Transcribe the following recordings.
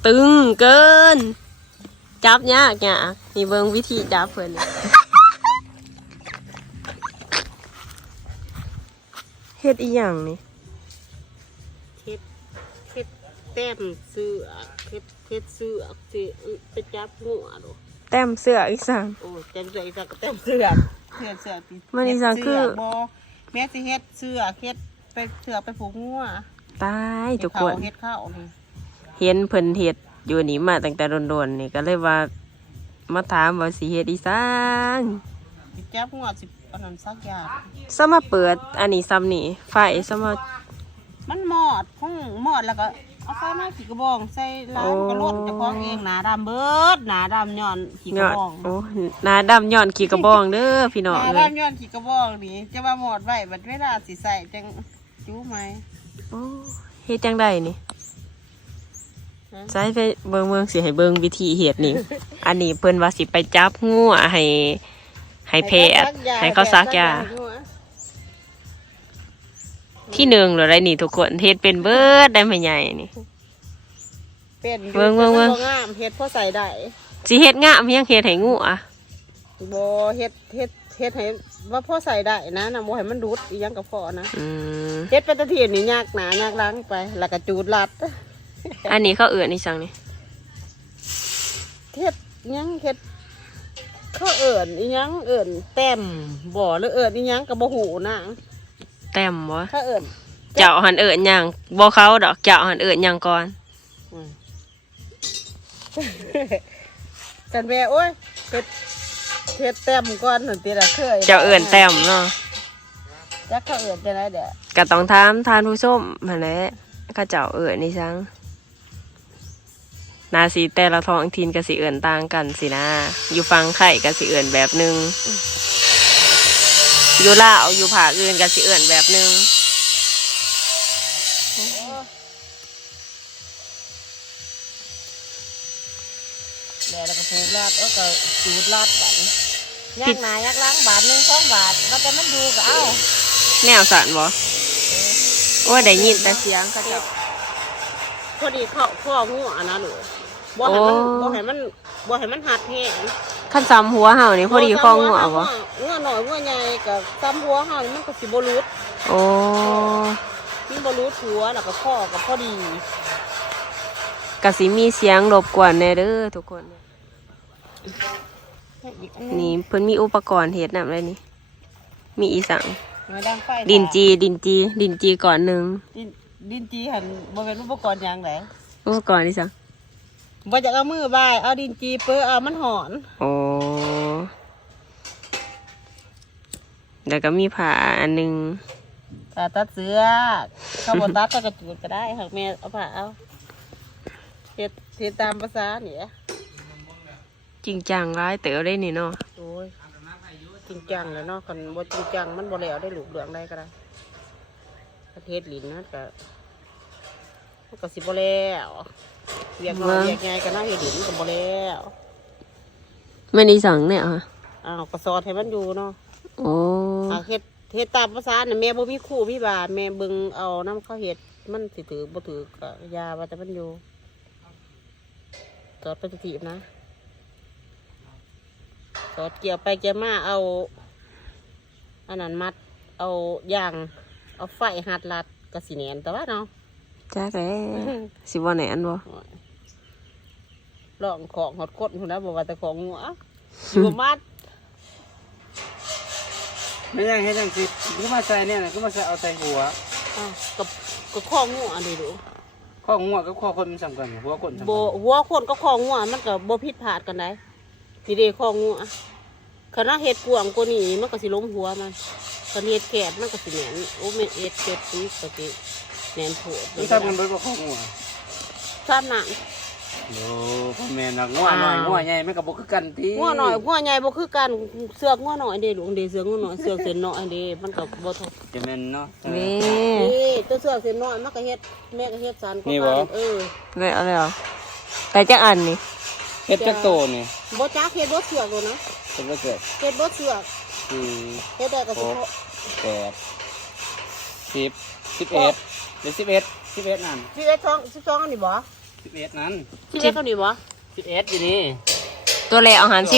ตึงเกินจับยากนี่เบิ่งวิธีจับเพิ่นเฮ็ดอีหยังนี่เฮ็ดแต้มเสื้อเฮ็ดเสื้อสิไปจับหัวดูแต้มเสื้ออีสังโอ้แต้มเสื้ออีสังก็แต้มเสื้อมันอีสังคือบ่แม่สิเฮ็ดเสื้อเฮ็ดไปเสื้อไปผูกหัวตายทุกคนเฮ็ดข้าวนี่เห็นเพิ่นเฮ็ดอยู่นี่มาตั้งแต่โดนๆนี่ก็เลยว่ามาถามว่าสิเฮ็ดอีสังจับหัวสิอันนั้นสักอย่างซะมาเปิดอันนี้ซ้ำนี่ไฟซะมามันหมอดแล้วก็เอาไฟมาขี่กระบองใส่ล้างกระโดดจะคล้องเองหนาดำเบิดหนาดำย้อนขี่กระบองโอ้หนาดำย้อนขี่กระบองเด้อพี่น้องหนาดำย้อนขี่กระบองนี่จะมาหมอดไว้บัดเวลาสิใส่จังจู้ไหมโอ้เฮ็ดจังไดนี่ใส่ไปเบิ่งสิให้เบิ่งวิธีเฮ็ดนี่ อันนี้เพิ่นว่าสิไปจับงูให้แพทย์ให้เขาซักยาที่หนึ่งหรืออะไรนี่ทุกคนเฮ็ดเป็นเบิดได้ไม่ใหญ่นี่เป็นเบิ่งงามเฮ็ดพอใส่ได้สิเฮ็ดงามยังเฮ็ดให้งูบ่เฮ็ดให้ว่าพอใส่ได้นะบ่ให้มันรุดอีหยังก็พอนะเฮ็ดเป็นตะเทียนนี่ยากหนายากล้างไปแล้วก็จูดลัดอันนี้เขาเอื้อนอีสังนี่เฮ็ดยังเฮ็ดเขาเอื้อนอีหยังเอื้อนแต้มบ่หรือเอื้อนอีหยังก็บ่ฮู้นะแต้มบ่เขาเอื้อนเจ้าหันเอื้อนหยังบ่เขาดอกเจ้าหันเอื้อนหยังก่อนกันแม่โอ้ยเฮ็ดแต้มก่อนนั่นติล่ะเคยเจ้าเอื้อนแต้มเนาะจักเขาเอื้อนจังได๋เด้อก็ต้องถามทานผู้ชมนั่นแหละเขาเจ้าเอื้อนอีสังนาสีแต่ละท้องถิ่นก็สิเอื่นต่างกันสินะอยู่ฟังไข่ก็สิเอื่นแบบนึงอยู่ลาวอยู่ภาคอื่นก็สิเอื่นแบบนึงแล้วก็ผูกลาดก็จูดลาดบัดยากหนายากล้างบาทนึง2 บาทแล้วแต่มันดูก็เอาแนวสั่นบ่โอ้ได้ยินแต่เสียงเขาเจ้าพอดีข้องูอ่ะนะหนูบ่ให้มันหัดแห้งขั้นซ้ำหัวเห่านี่พอดีคล้องหัวบ่หัวหน่อยหัวใหญ่กับซ้ำหัวเห่ามันก็สิบ่รุดโอ้มันบ่รุดหัวแล้วก็ข้อกับพอดีก็สิมีเสียงรบกวนแน่เด้อทุกคนนี่เพิ่นมีอุปกรณ์เฮ็ดนำเลยนี่มีอีสังดินจีก่อนนึงดินจีหันบ่เป็นอุปกรณ์หยังไดอุปกรณ์อีสังบ่จะเอามือบายเอาดินจีเปื้อเอามันหอนโอ้แล้วก็มีผ้าอันนึงผ้าตัดเสื้อเขาบ่ตัดก็จูดก็ได้หากแม่เอาผ้าเอาเฮ็ดตามภาษานี่จริงจังร้ายเต๋อได้นี่เนาะโอ้ยจริงจังเลยเนาะคันบ่จริงจังมันบ่แล้วได้ลูกเหลืองได้ก็ได้ประเทศลิ้นนะก็สิบ่แล้วเรียกน้อยเรียกไงก็น่าเฮ็ดลิ้นก็บ่แล้วแม่นี่สั่งเนี่ยฮะก็สอนให้มันอยู่เนาะโอ้เฮ็ดตามภาษาน่ะแม่บ่มีครูมีบาแม่เบิ่งเอานำเขาเฮ็ดมันสิถือบ่ถือก็ยาว่าแต่มันอยู่สอนปฏิทินนะสอนเกี่ยวไปเกี่ยวมาเอาอันนั้นมัดเอาอย่างเอาไฟหัดรัดก็สิแหนนแต่ว่าเนาะจ้าแกสิว่าแหนนบ่ลองของหดคดพุ่นนะบ่ว่าแต่ของหัวอยู่มัดไม่ยังเฮ็ดจังซี่ก็มาใส่เนี่ยก็มาใส่เอาใส่หัวก็ข้องัวอันนี้ดูข้องัวกับข้อคนมันสำคัญหัวคนสำคัญบ่หัวคนกับข้องัวมันก็บ่ผิดพลาดกันได้นี่เด้ข้องัวคณะเฮ็ดกวางกว่านี้มันก็สิล้มหัวมันคันเฮ็ดแคบมันก็สิแหนนโอ้แม่เฮ็ดเจ็บสิก็สิแหนนโผล่มันทำกันเบิดบ่ข้องัวซ้ำหนังโอ้พ่อแม่นักงัวน้อยงัวใหญ่มันก็บ่คือกันติงัวน้อยงัวใหญ่บ่คือกันเสือกงัวน้อยเด้ลูกเด้เสือกงัวน้อยเสือกเส้นน้อยเด้มันก็บ่เท่าจะแม่นเนาะนี่ตัวเสือกเส้นน้อยมันก็เฮ็ดแม่ก็เฮ็ดสันก็ไปเลยเอาเลยเหรอแต่จักอันนี่เฮ็ดจักโตนี่บ่จักเฮ็ดบ่เสือกโลนะเฮ็ดบ่เสือกเฮ็ดบ่เสือกเฮ็ดได้ก็สิ 8 10 11หรือ11นั่น 12อันนี้บ่ 11นั้นที่เล็กเท่านี้บ่ 11อยู่นี่ตัวแรกเอาหาร11 12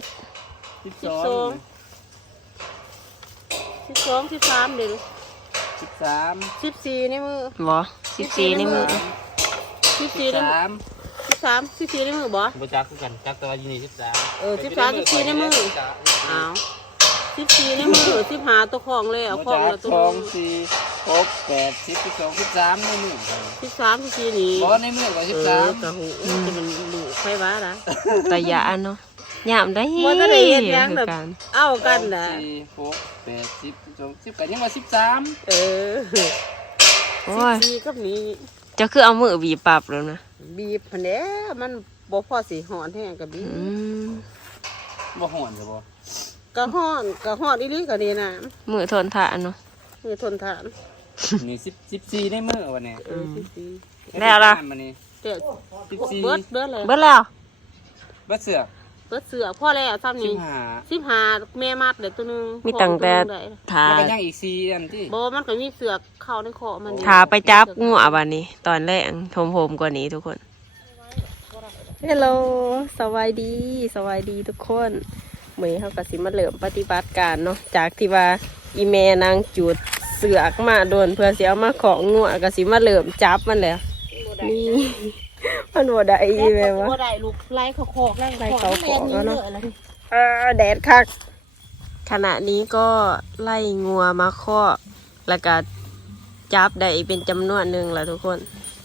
13เดี๋ยว 13 14ในมือบ่14ในมือ 14ในมือ 13 14ในมือบ่บ่จักคือกันจักแต่ว่าอยู่นี่13 13 14ในมืออ้าว14ในมือ15ตัวของเลยเอาของละตัว 2 4 6 8 10 12 13ในมือ 13 14นี่บ่ในมือก็กะหูจะมันดุไฟว้าล่ะระยะเนาะยามได้บ่ทันได้เฮ็ดหยังคืแบอบ กันเอากันน่ะ 4 6 8 10 12 10ก็ยังว่า13 เออโอ้ย 14กับนี้เจะคือเอามือบีบปรับแล้วนะบีบพันแหน่มันบ่พอสิหอนแห้งกับบีบอืมบ่ฮ้อนจะบ่กะฮ้อนอีหลีก็นี่น่ะมือทนทานเนาะมือทนทานนี่14ในมือวันนี้ 14 แล้วล่ะมันนี่แต่ 14 เบิดเลยเบิดแล้วเบิดเสือกเบิดเสือพ่อแล้วซ้ำนี้ 15 15แม่มัดเดี๋ยวตัวหนึงมีตั้งแต่ของตัวหนึ่งได้ถาแล้วก็ยังอีก4อันที่บ่มันก็มีเสือกเข้าในคอมันอยู่ถาไปจับงูอ่ะบัดนี้ ตอนแรกโหมๆกว่านี้ทุกคนฮัลโหลสวัสดีทุกคนมื้อนี้เฮาก็สิมาเริ่มปฏิบัติการเนาะจากที่ว่าอีแม่นางจุดเสือกมาโดนเพื่อสิเอามาของงูอ่ะก็สิมาเริ่มจับมันแล้วนี่ มันบ่ได้อีแม่วะบ่ได้ลูกไล่เขาคอกไล่ไล่เขาคอกแล้วเนอะแม่นี่ลยแดดคักขณะนี้ก็ไล่งัวมาคอกแล้วก็จับได้เป็นจำนวนหนึ่งแหละทุกคน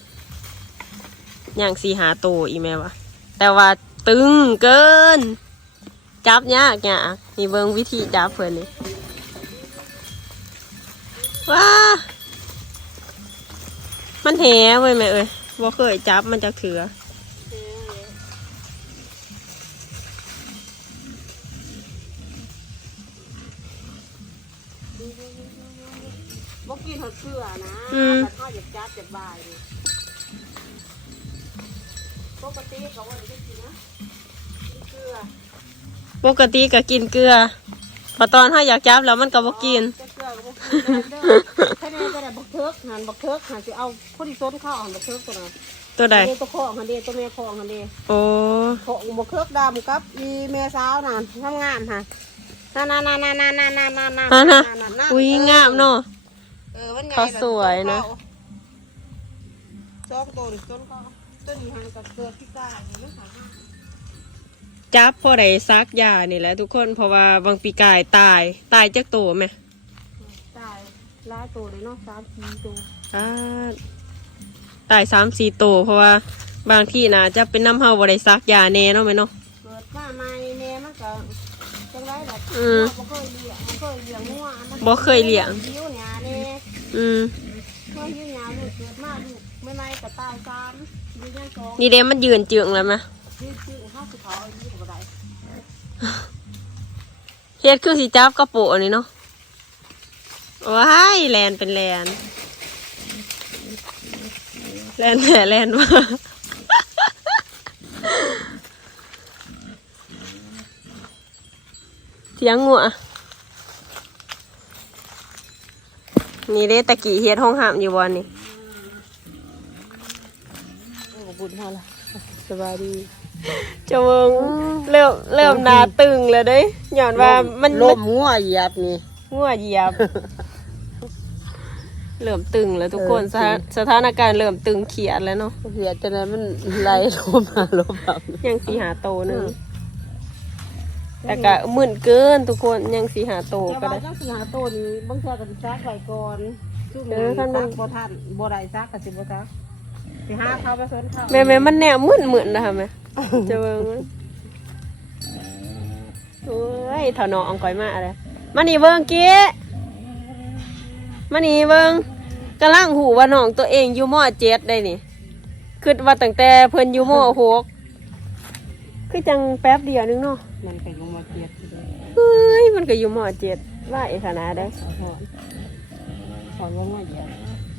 อย่างสีหาตัวอีแม่วะแต่ว่าตึงเกิน จับยากเนี่ยนี่เบิ่งวิธีจับเพื่อนนี่ว้ามันแหเว้ยแม่เอ้ยบ่เคยจับมันจะเถือบ่กินหอดเกลือนะอืมแต่ถ้าอยากจับอยากบายนี่ปกติก็ว่าได้กินนะกินเกลือปกติก็กินเกลือพอตอนถ้าอยากจับแล้วมันก็บ่กินเกลือก็บ่กินเด้อแค่นี้ก็ได้บักเทิกหันสิเอาผู้ที่ต้นข้าวหันบักเทิกตัวนั้นตัวใดเด้ตัวคอหันเด้ตัวแม่คอหันเด้โอ้ของบักเทิกดำกับอีแม่สาวนั่นงามๆฮะนั่นอุ้ยงามเนาะมันใหญ่เขาสวยนะสองตัวนี่ต้นข้าวตัวนี้หันกับเกลือที่กานี่มันสามารถจับพอได้ซักยานี่แหละทุกคนเพราะว่าบางปีกายตายจากตัวไหมตายหลายตัวเลยเนาะ3-4ตัวตาย3-4ตัวเพราะว่าบางที่นะจะเป็นน้ำเฮาบ่ได้ซักยาแน่เนาะไหมเนาะเกิดมาใหม่แม่มันก็จังไรแบบอืมบ่เคยเลี้ยงงัวมันบ่เคยเลี้ยงหิวหยาแน่อืมเมื่อหิวหยาลูกเกิดมาลูกไม่ไม่ก็ตาย3อยู่ยัง2 นี่เด้มันยืนจึงแล้วไหมชื่อเฮาสิเขาอายุบ่ได้เฮ็ดคือสิจับกระโปะนี่เนาะว้ายแลนเป็นแลนแลนมาเสียงงัวนี่เด้ตะกี้เฮ็ดห้องห้ามอยู่บอนนี่ขอบคุณเฮาล่ะสบายดีจะเบิ่งเริ่มหนาตึงแล้วเด้ยย้อนว่ามันลมงัวเหยียบนี่งัวเหยียบ เริ่มตึงแล้วทุกคนเออสถานการณ์เริ่มตึงเขียดแล้วเนาะเหยียดจังได๋มันไหลลมมาลมแบบยังสีหาโตหนึงแต่ก็มึนเกินทุกคนยังสีหาโตแต่ก็ว่าได้จังสิหาตัวนี้บางเทื่อก็สิซักไว้ก่อนซุ่มเออคันนั้นซักบ่ทันบ่ได้ซักก็สิบ่ซักสิหาเขาไปเพิ่นเขาแม่มันแนวมึนนะคะแม่ จะเบิ่งมันโอ้ยเถาหนออังก่อยมาอะไรมานี่เบิ่งเกี้มานี่เบิ่งกำลังหูว่าน้องตัวเองอยู่ม.7ได้นี่คิดว่าตั้งแต่เพิ่นอยู่ม.6คือจังแป๊บเดียวนึงเนาะมันไปลงมาเกียดเลยเฮ้ยมันก็อยู่ม.7ว่าไอ้ขนาดได้สอนว่าเหยียด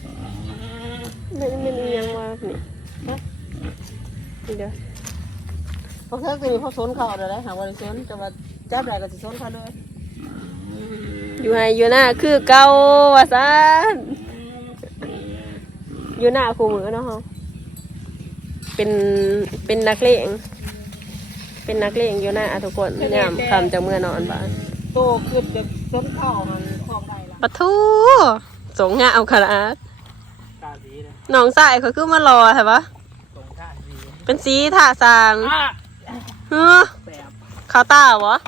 มันอีหยังว่านี่นี่เด้อเพราะเธอคือเขาสนเขาเดี๋ยวได้หาว่าได้สนจะว่าจับได้ก็สิสนเขาเลยอยู่ให้อยู่หน้าคือเก่าว่าซั่นอยู่หน้าคู่มือเนาะเฮาเป็นนักเลงเป็นนักเลงอยู่นะทุกคนเนี่ยคำจะเมื่อนอนบ้านโตขึ้นจะต้นข้าวมันคลองได้ละปะทูสงงาเอาขนาดตาสีเลยน้องสายเขาคือมารอใช่ปะตรงท่าสีเป็นสีท่าสางอ่ะเฮ้อแสบขาวตาวะ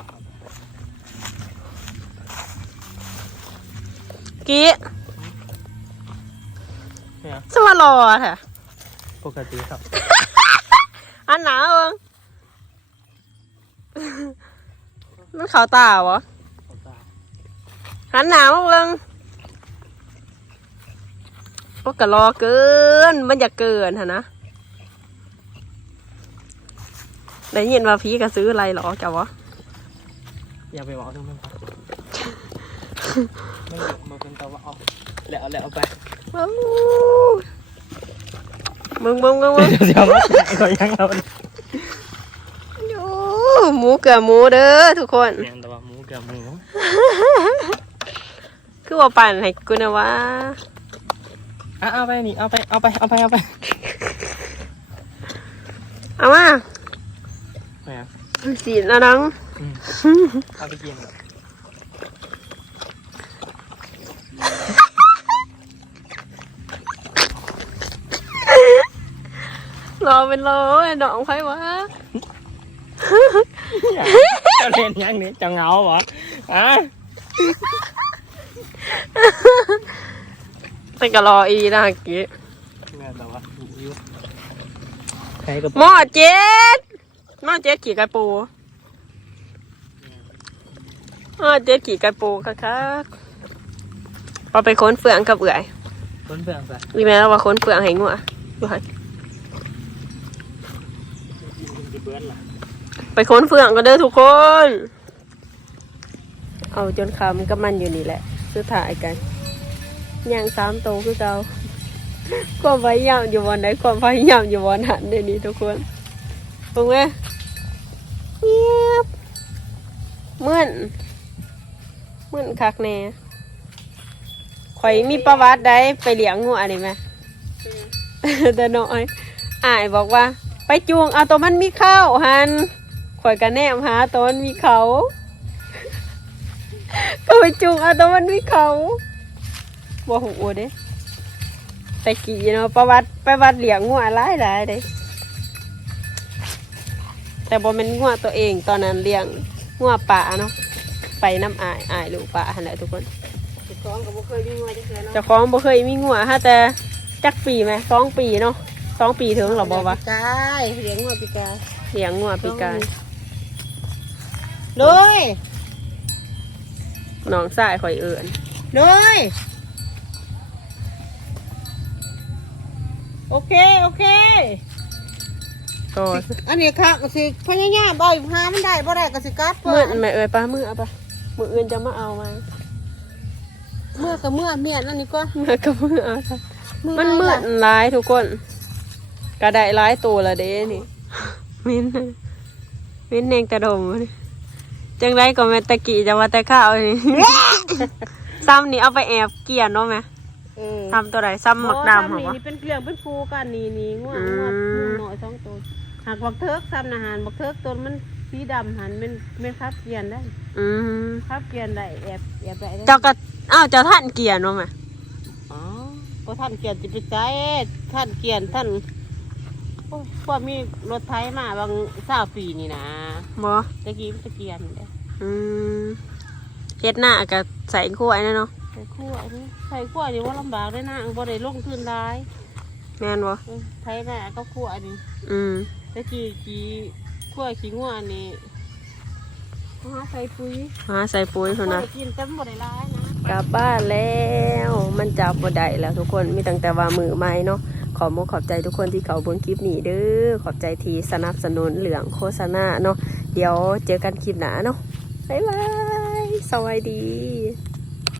กี้เนี่ยสมารอแท้ปกติครับอันหนาวเองมันขาวตาวะหันหนาวเองก็กะรอเกินมันอยากเกินฮะนะได้ยินว่าพี่ก็ซื้ออะไรหรอจ้าวะอย่าไปบอกตรงนั้นครับไม่มาเป็นตะวันเอาแล้วเอาไปมึงเดี๋ยวมาแตะก่อนยังเราโอ้หมูเกลือหมูเด้อทุกคนเนี่ยแต่ว่าหมูกับหมูคือว่าปั่นให้กูนะวะเอาไปนี่เอาไปเอามาเนี่ยสีแล้วน้องเอาไปกินรอเป็นโลไอ้ดอกไผ่วะจะเล่นยังนี่จะเหงาเหรออ่ะแต่ก็รออีนะกี้เนี่ยแต่ว่าอยู่ใครก็หม้อเจ็ดขี่ไก่ปูขี่ไก่ปูค่ะพอไปค้นเฟืองกับเอื่อยต้นเปลืองไปมีแม่เราว่าค้นเฟืองให้งัวดูให้จะเบื่อละไปค้นเฟืองกันเด้อทุกคนเอาจนคำก็มันอยู่นี่แหละสุดท้ายกันย่าง3 โตคือเก่าความพยายามอยู่บนไหนความพยายามอยู่บนหันเดี๋ยวนี้ทุกคนปึ้งไหมเงียบเหมือนคักแน่ข่อยมีประวัติได้ไปเลี้ยงงัวนี่ไหม แต่น้อยอ้ายบอกว่า ไปจูงเอาตัวมันมีข้าวหันข่อยกันแนมหาตัวมันมีเขาก็ไปจูงเอาตัวมันมีเขาบ่หูเด้แต่กี่เนาะประวัติเลี้ยงงัวหลายเด้แต่บ่แม่นงัวตัวเองตอนนั้นเลี้ยงงัวป่าเนาะไปน้ำอ้ายลูกป่าหั่นแหละทุกคนเจ้าของก็บ่เคยมีงัวจักเทื่อเนาะเจ้าของบ่เคยมีงัวฮะแต่จักปีไหม2 ปีเนาะ2 ปีถึงหรอบ่วะปีกายเลี้ยงงัวปีกายเลี้ยงงัวปีกายเลยน้องสายข่อยเอิ้นเลยโอเคก็อันนี้ค่ะก็สิพยายามบ่อยหามันได้บ่ได้ก็สิกลับมื้อแม่เอ้ยป้ามื้อเอาไปมื้ออื่นจะมาเอามาเมื่อก็เมื่อเมียนอันนี้ก็มื้อก็มื้อเอาซะมันมื้อหลายทุกคนก็ได้หลายตัวละเด้นี่มิ้นแดงกระดมนี่จังไดก็แม่นตะกี้จะว่าแต่ข้าวนี่ ซ้ำนี่เอาไปแอบเกลียนเนาะแม่ทำตัวใดซ้ำหมักดำเหรอวะนี่เป็นเกลียงเป็นฟูกันนี่ง่วงอืมหน่อย2 ตัวหากบักเทิกซ้ำนะหารบักเทิกตัวมันสีดำหันเป็นคับเกลียนได้อืมคับเกลียนได้แอบได้เจ้าก็เจ้าท่านเกลียนเนาะแม่อ๋อพอท่านเกลียนจะไปใจท่านเกลียนท่านโอ้ยพวกมีรถไถมาบาง20 ปีนี่นะบ่ตะกี้มันตะเกียนเด้อืมเฮ็ดหน้าก็ใส่กล้วยนะเนาะใส่ขั้วนี่ใส่ขั้วนี่ว่าลำบากได้นะบ่ได้ลงทุนได้แม่นบ่ไถหน้าก็ขั้วนี่อืมตะกี้ขั้วขี้งัวนี่ใส่ปุ๋ยหาใส่ปุ๋ยพุ่นนะกินแต่บ่ได้ร้ายนะกลับบ้านแล้วมันจับบ่ได้แล้วทุกคนมีตั้งแต่ว่ามือใหม่เนาะขอบใจทุกคนที่เขาเบิ่งคลิปนี้เด้อขอบใจที่สนับสนุนเหลืองโฆษณาเนาะเดี๋ยวเจอกันคลิปหน้าเนาะบ๊ายบายสวัสดี